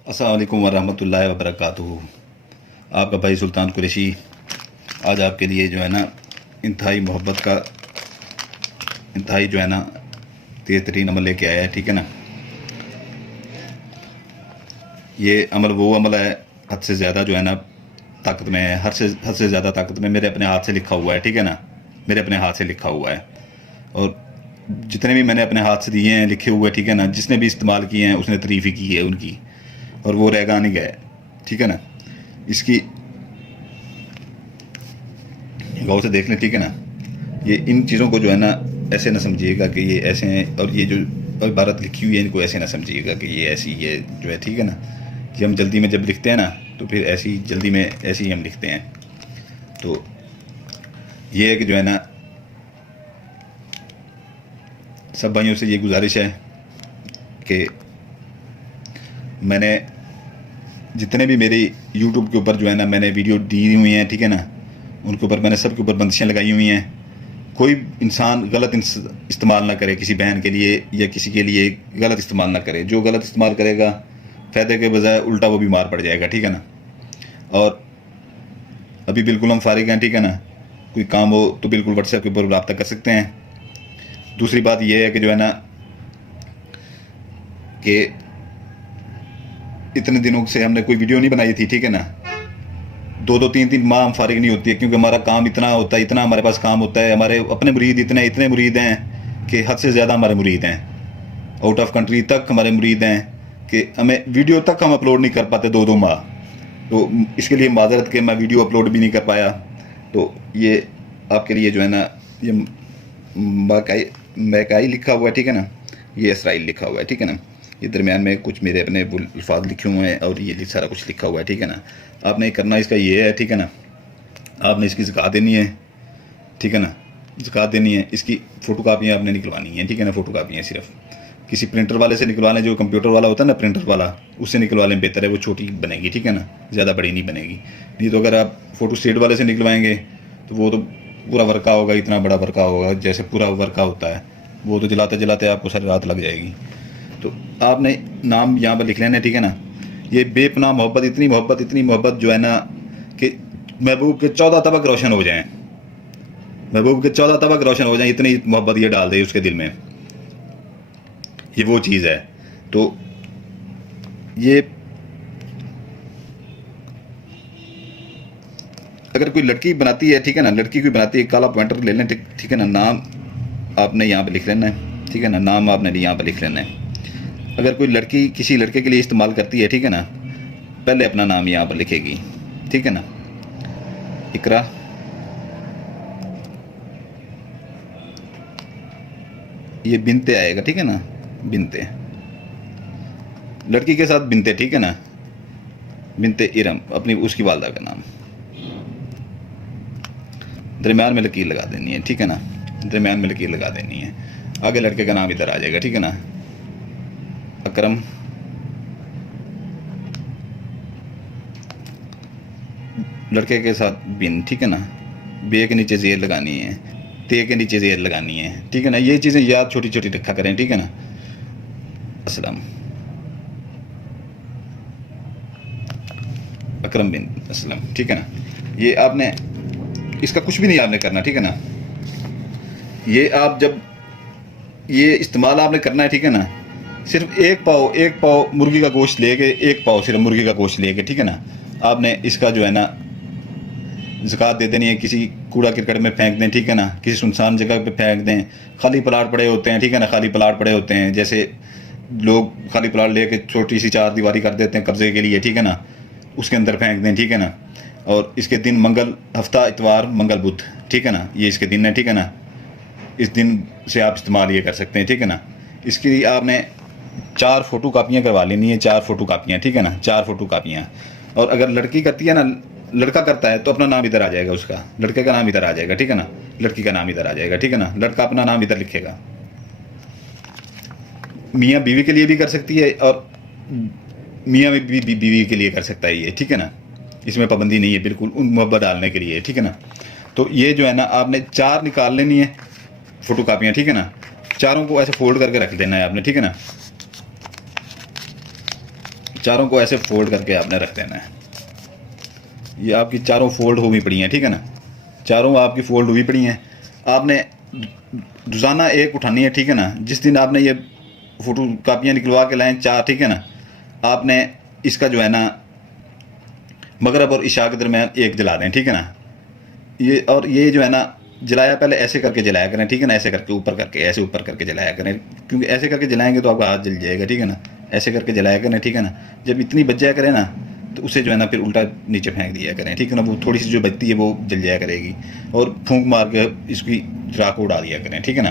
अस्सलाम वालेकुम वरहमतुल्लाहि वबरकातुहू। आपका भाई सुल्तान कुरैशी आज आपके लिए जो है ना इंतहाई मोहब्बत का इंतहाई जो है ना तेज़ तरीन अमल लेके आया है। ठीक है ना। ये अमल वो अमल है हद से ज़्यादा जो है ना ताकत में है, हद से ज़्यादा ताकत में मेरे अपने हाथ से लिखा हुआ है। ठीक है ना। मेरे अपने हाथ से लिखा हुआ है और जितने भी मैंने अपने हाथ से दिए हैं लिखे हुए, ठीक है ना, जिसने भी इस्तेमाल किए हैं उसने तारीफ़ ही की है उनकी, और वो रहेगा नहीं गए। ठीक है ना। इसकी गौर से देख लें। ठीक है ना। ये इन चीज़ों को जो है ना ऐसे ना समझिएगा कि ये ऐसे हैं, और ये जो इबारत लिखी हुई है इनको ऐसे ना समझिएगा कि ये ऐसी ये जो है, ठीक है ना, कि हम जल्दी में जब लिखते हैं ना तो फिर ऐसी जल्दी में ऐसे ही हम लिखते हैं। तो ये है कि जो है ना सब भाइयों से ये गुजारिश है कि मैंने जितने भी मेरी यूट्यूब के ऊपर जो है ना मैंने वीडियो दी हुई हैं, ठीक है ना, उनके ऊपर मैंने सब के ऊपर बंदिशें लगाई हुई हैं। कोई इंसान गलत इस्तेमाल ना करे किसी बहन के लिए या किसी के लिए गलत इस्तेमाल ना करे। जो गलत इस्तेमाल करेगा फ़ायदे के बजाय उल्टा वो बीमार पड़ जाएगा। ठीक है ना। और अभी बिल्कुल हम फारिग हैं। ठीक है ना। कोई काम हो तो बिल्कुल व्हाट्सएप के ऊपर रब्ता कर सकते हैं। दूसरी बात यह है कि जो है ना कि इतने दिनों से हमने कोई वीडियो नहीं बनाई थी। ठीक है ना। 2-2 3-3 माह हम फारिग नहीं होती है, क्योंकि हमारा काम इतना होता है, इतना हमारे पास काम होता है। हमारे अपने मुरीद इतने मुरीद हैं कि हद से ज़्यादा हमारे मुरीद हैं। आउट ऑफ कंट्री तक हमारे मुरीद हैं कि हमें वीडियो तक हम अपलोड नहीं कर पाते 2-2 माह। तो इसके लिए माजरत के मैं वीडियो अपलोड भी नहीं कर पाया। तो ये आपके लिए जो है ना ये मैकाई लिखा हुआ है। ठीक है ना। ये इसराइल लिखा हुआ है। ठीक है ना। ये दरमियान में कुछ मेरे अपने अल्फाज लिखे हुए हैं और ये सारा कुछ लिखा हुआ है। ठीक है ना। आपने करना इसका ये है, ठीक है ना, आपने इसकी ज़कात देनी है। ठीक है ना। ज़कात देनी है। इसकी फ़ोटो कापियाँ आपने निकलवानी है। ठीक है ना। फ़ोटो कापियाँ सिर्फ किसी प्रिंटर वाले से निकलवा लें, जो कंप्यूटर वाला होता है ना, प्रिंटर वाला, उससे निकलवा लें, बेहतर है। वो छोटी बनेगी। ठीक है ना। ज़्यादा बड़ी नहीं बनेगी। नहीं तो अगर आप फ़ोटो स्टेट वाले से निकलवाएंगे तो वो तो पूरा वर्का होगा, इतना बड़ा वर्का होगा, जैसे पूरा वर्का होता है, वो तो जलाते जलाते आपको सारी रात लग जाएगी। तो आपने नाम यहाँ पर लिख लेना है। ठीक है ना। ये बेपनाह मोहब्बत, इतनी मोहब्बत जो है ना कि महबूब के 14 तबक रोशन हो जाएं, महबूब के 14 तबक रोशन हो जाएं, इतनी मोहब्बत ये डाल दे उसके दिल में। ये वो चीज़ है। तो ये अगर कोई लड़की बनाती है, ठीक है ना, लड़की कोई बनाती है, काला पॉइंटर ले लें। ठीक है ना। नाम आपने यहाँ पे लिख लेना है। ठीक है ना। नाम आपने यहाँ पे लिख लेना है। अगर कोई लड़की किसी लड़के के लिए इस्तेमाल करती है, ठीक है ना, पहले अपना नाम यहाँ पर लिखेगी। ठीक है ना। इकरा, ये बिनते आएगा। ठीक है ना। बिनते, लड़की के साथ बिनते। ठीक है ना। बिनते इरम, अपनी उसकी वालदा का नाम। दरमियान में लकीर लगा देनी है। ठीक है ना। दरमियान में लकीर लगा देनी है। आगे लड़के का नाम इधर आ जाएगा। ठीक है ना। अकरम, लड़के के साथ बिन। ठीक है ना। बे के नीचे ज़ेर लगानी है, ते के नीचे ज़ेर लगानी है। ठीक है ना। ये चीज़ें याद छोटी छोटी रखा करें। ठीक है ना। असलम, अकरम बिन असलम। ठीक है ना। ये आपने इसका कुछ भी नहीं आपने करना। ठीक है ना। ये आप जब ये इस्तेमाल आपने करना है, ठीक है ना, सिर्फ एक पाव मुर्गी का गोश्त लेके, एक पाव सिर्फ मुर्गी का गोश्त लेके, ठीक है ना, आपने इसका जो है ना ज़कात दे देनी है। किसी कूड़ा करकट में फेंक दें। ठीक है ना। किसी सुनसान जगह पे फेंक दें। खाली प्लाट पड़े होते हैं। ठीक है ना। खाली प्लाट पड़े होते हैं, जैसे लोग खाली प्लाट लेके छोटी सी 4 दीवारी कर देते हैं कब्जे के लिए। ठीक है ना। उसके अंदर फेंक दें। ठीक है ना। और इसके दिन मंगल, हफ्ता इतवार, मंगल बुध, ठीक है ना, ये इसके दिन है। ठीक है ना। इस दिन से आप इस्तेमाल ये कर सकते हैं। ठीक है ना। इसके लिए आपने 4 फ़ोटो कापियाँ करवा लेनी है। 4 फ़ोटो कापियाँ। ठीक है ना। 4 फ़ोटो कापियाँ। और अगर लड़की करती है ना, लड़का करता है तो अपना नाम इधर आ जाएगा, उसका लड़के का नाम इधर आ जाएगा। ठीक है ना। लड़की का नाम इधर आ जाएगा। ठीक है ना। लड़का अपना नाम इधर लिखेगा। मियाँ बीवी के लिए भी कर सकती है और मियाँ भी बीवी के लिए कर सकता है ये। ठीक है ना। इसमें पाबंदी नहीं है बिल्कुल उन मोहब्बत डालने के लिए। ठीक है ना। तो ये जो है ना आपने 4 निकाल लेनी है फ़ोटो कापियाँ। ठीक है ना। चारों को ऐसे फोल्ड करके रख देना है आपने। ठीक है ना। चारों को ऐसे फोल्ड करके आपने रख देना है। ये आपकी चारों फोल्ड हुई पड़ी हैं, ठीक है ना, चारों आपकी फोल्ड हुई पड़ी हैं। आपने रोज़ाना एक उठानी है, ठीक है ना। जिस दिन आपने ये फ़ोटो कापियाँ निकलवा के लाएँ 4, ठीक है ना, आपने इसका जो है ना मगरब और इशा के दरमियान एक जला दें, ठीक है ना। ये जो है ना जलाया पहले ऐसे करके जलाया करें, ठीक है ना, ऐसे करके ऊपर करके, ऐसे ऊपर करके जलाया करें, क्योंकि ऐसे करके जलाएंगे तो आपका हाथ जल जाएगा, ठीक है ना। ऐसे करके जलाया करें, ठीक है ना। जब इतनी बच जाया करें ना तो उसे जो है ना फिर उल्टा नीचे फेंक दिया करें, ठीक है ना। वो थोड़ी सी जो बचती है वो जल जाया करेगी, और फूंक मार के इसकी राख को उड़ा दिया करें, ठीक है ना।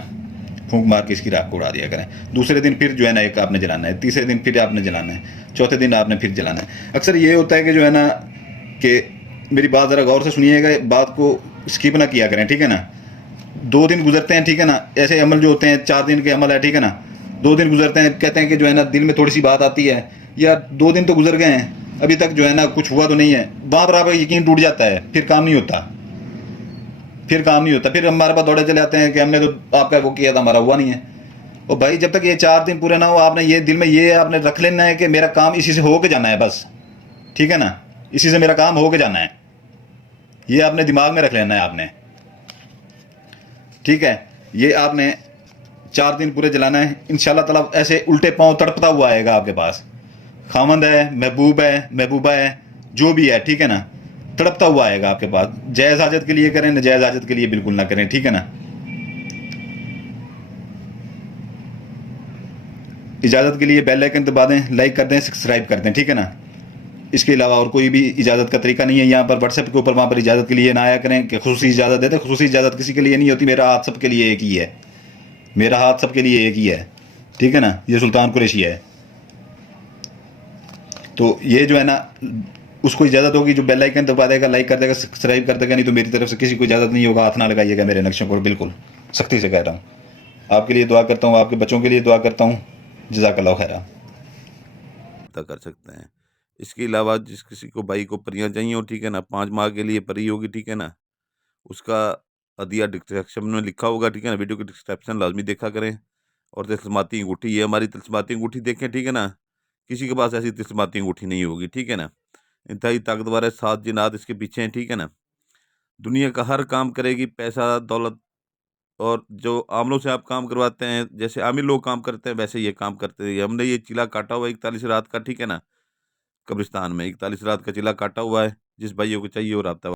फूंक मार के इसकी राख को उड़ा दिया करें। दूसरे दिन फिर जो है ना एक आपने जलाना है, तीसरे दिन फिर आपने जलाना है, चौथे दिन आपने फिर जलाना है। अक्सर ये होता है कि जो है ना कि मेरी बात ज़रा गौर से सुनिएगा, बात को स्किप ना किया करें, ठीक है ना। 2 दिन गुजरते हैं, ठीक है ना, ऐसे अमल जो होते हैं 4 दिन के अमल है, ठीक है ना। 2 दिन गुजरते हैं, कहते हैं कि जो है ना दिल में थोड़ी सी बात आती है, या 2 दिन तो गुजर गए हैं, अभी तक जो है ना कुछ हुआ तो नहीं है, वहाँ पर आपका यकीन टूट जाता है, फिर काम नहीं होता, फिर काम नहीं होता। फिर हमारे पास दौड़े चले आते हैं कि हमने तो आपका वो किया था, हमारा हुआ नहीं है। और भाई जब तक ये 4 दिन पूरे ना हो, आपने ये दिल में ये आपने रख लेना है कि मेरा काम इसी से हो के जाना है बस, ठीक है ना। इसी से मेरा काम हो के जाना है, ये आपने दिमाग में रख लेना है आपने, ठीक है। ये आपने 4 दिन पूरे जलाना है इंशाल्लाह ताला। ऐसे उल्टे पांव तड़पता हुआ आएगा आपके पास, खामंद है, महबूब है, महबूबा है, जो भी है, ठीक है ना, तड़पता हुआ आएगा आपके पास। जायज़ हाजत के लिए करें, नजायज़ हाजत के लिए बिल्कुल ना करें, ठीक है ना। इजाज़त के लिए बेल आइकन दबा दें, लाइक कर दें, सब्सक्राइब कर दें, ठीक है ना। इसके अलावा और कोई भी इजाज़त का तरीका नहीं है यहाँ पर। व्हाट्सएप के ऊपर वहाँ पर इजाज़त के लिए ना आया करें कि खुसूसी इजाज़त देते, खुसूसी इजाज़त किसी के लिए नहीं होती। मेरा हाथ सबके लिए एक ही है, मेरा हाथ सबके लिए एक ही है, ठीक है ना। ये सुल्तान कुरैशी है। तो ये जो है ना उसको इजाज़त होगी जो बेल आइकन दबा देगा, लाइक कर देगा, सब्सक्राइब कर देगा। नहीं तो मेरी तरफ से किसी को इजाज़त नहीं होगा, हाथ ना लगाइएगा मेरे नक्शों पर, बिल्कुल सख्ती से कह रहा हूँ। आपके लिए दुआ करता हूँ, आपके बच्चों के लिए दुआ करता हूँ। जज़ाकल्लाह खैरा। कर सकते हैं। इसके अलावा जिस किसी को भाई को परियां चाहिए हो, ठीक है ना, 5 माह के लिए परी होगी, ठीक है ना, उसका हदिया डिस्क्रिप्शन में लिखा होगा, ठीक है ना। वीडियो की डिस्क्रिप्शन लाजमी देखा करें। और तिलस्माती अंगूठी, ये हमारी तिलस्माती अंगूठी देखें, ठीक है ना, किसी के पास ऐसी तिलस्माती अंगूठी नहीं होगी, ठीक है ना। इंतहाई ताकतवर है, 7 जिन्नात इसके पीछे हैं, ठीक है ना। दुनिया का हर काम करेगी, पैसा दौलत, और जो आमलों से आप काम करवाते हैं, जैसे आमिर लोग काम करते हैं, वैसे ये काम करते हैं। हमने ये चिला काटा हुआ 41 रात का, ठीक है ना, कब्रिस्तान में 41 रात का चिला काटा हुआ है। जिस भाइयों को चाहिए वो राब्ता